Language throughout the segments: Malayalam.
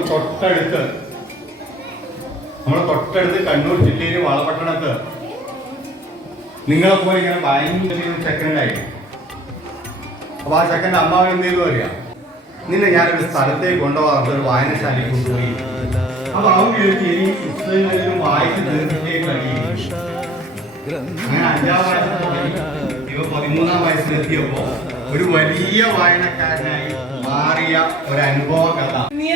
നമ്മുടെ തൊട്ടടുത്ത്. നമ്മുടെ തൊട്ടടുത്ത് കണ്ണൂർ ജില്ലയിൽ വളപട്ടണത്ത്. നിങ്ങളെ പോലെ ഇങ്ങനെ ഭയങ്കര ചെക്കനുണ്ടായി അപ്പൊ ആ ചെക്കന്റെ അമ്മാവൻ എന്ത് ചെയ്തു അറിയാം? നിന്നെ ഞാനൊരു സ്ഥലത്തേക്ക് കൊണ്ടുപോകാത്ത ഒരു വായനശാലയിൽ കൊണ്ടുപോയി. അപ്പൊ അവൻ കേൾക്കി ഇനി പുസ്തകങ്ങളിലും വായിച്ച് തീർച്ചയായി അഞ്ചാം വയസ്സിൽ ഇവ പതിമൂന്നാം വയസ്സിലെത്തിയപ്പോ ഒരു വലിയ വായനക്കാരനായി മാറിയ ഒരു അനുഭവ കഥ നീ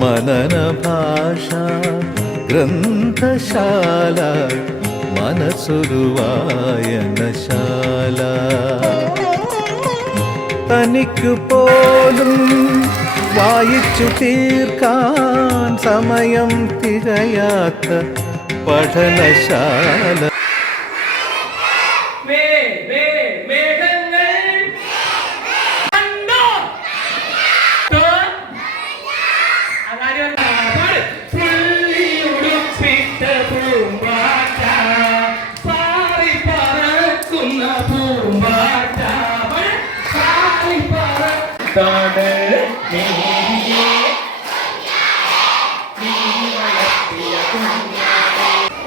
മനന ഭാഷ ഗ്രന്ഥശാല മനസ്സൊരു വായനശാല തനിക്കു പോലും വായിച്ചു തീർക്കാൻ സമയം തികയാത്ത പഠനശാല. കുഞ്ഞാടേ.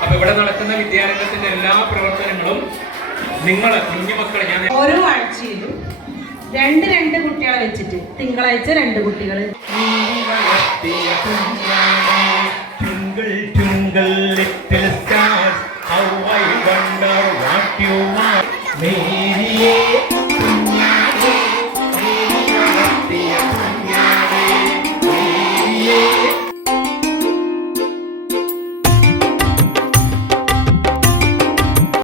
അപ്പൊ ഇവിടെ നടക്കുന്ന വിദ്യാരംഗത്തിന്റെ എല്ലാ പ്രവർത്തനങ്ങളും നിങ്ങളെ കുഞ്ഞുമക്കളെ ഞാൻ ഓരോ ആഴ്ചയിലും രണ്ട് രണ്ട് കുട്ടികളെ വെച്ചിട്ട് തിങ്കളാഴ്ച രണ്ട് കുട്ടികൾ little stars, how I wonder what you are. Me